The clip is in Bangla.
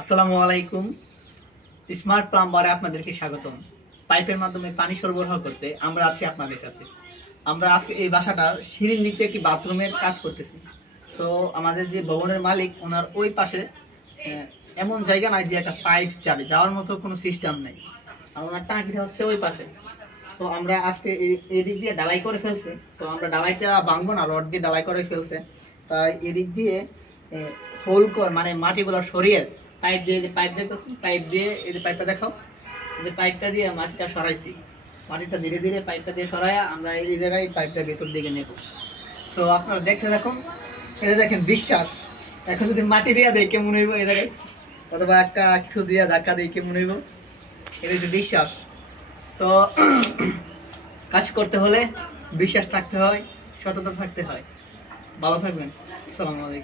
আসসালামু আলাইকুম। স্মার্ট প্লাম্বারে আপনাদেরকে স্বাগতম। পাইপের মাধ্যমে পানি সরবরাহ করতে আমরা আছি আপনাদের সাথে। আমরা আজকে এই বাসাটার সিঁড়ির নিচে একটি বাথরুমের কাজ করতেছি। সো আমাদের যে ভবনের মালিক ওনার ওই পাশে এমন জায়গা নাই যে একটা পাইপ যাবে, যাওয়ার মতো কোনো সিস্টেম নেই। আর ওনার টাঙ্কিটা হচ্ছে ওই পাশে। তো আমরা আজকে এই দিক দিয়ে ডালাই করে ফেলছে। সো আমরা ডালাইটা ভাঙবো না, রড দিয়ে ডালাই করে ফেলছে। তাই এদিক দিয়ে হোল কর মানে মাটিগুলো সরিয়ে পাইপ দিয়ে, যে পাইপ দেখতেছি, পাইপ দিয়ে এই যে পাইপটা দেখাও, এই যে পাইপটা দিয়ে মাটিটা সরাইছি। মাটিটা ধীরে ধীরে পাইপটা দিয়ে সরাইয়া আমরা এই জায়গায় পাইপটা ভেতর দিকে নেব। সো আপনারা দেখতে দেখুন, এই যে দেখেন বিশ্বাস। এখন যদি মাটি দিয়ে দেয় কেমন হইব এই জায়গায়, অথবা একটা কিছু দিয়ে ধাক্কা দিয়ে কেমন হইব, এটা হচ্ছে বিশ্বাস। সো কাজ করতে হলে বিশ্বাস থাকতে হয়, সততা থাকতে হয়। ভালো থাকবেন। আসসালামু আলাইকুম।